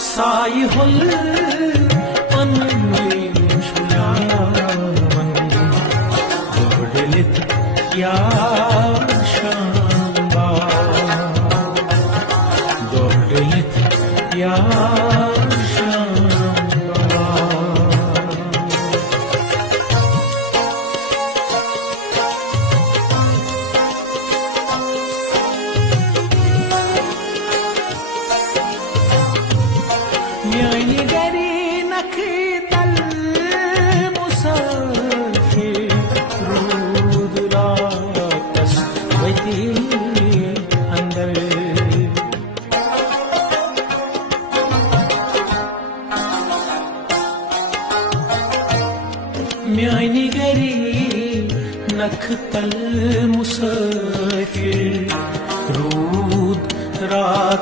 साई हुल या दोडलित या Yani gari nakdal musafir rudra tasbiti andar Yani gari nakdal musafir rudra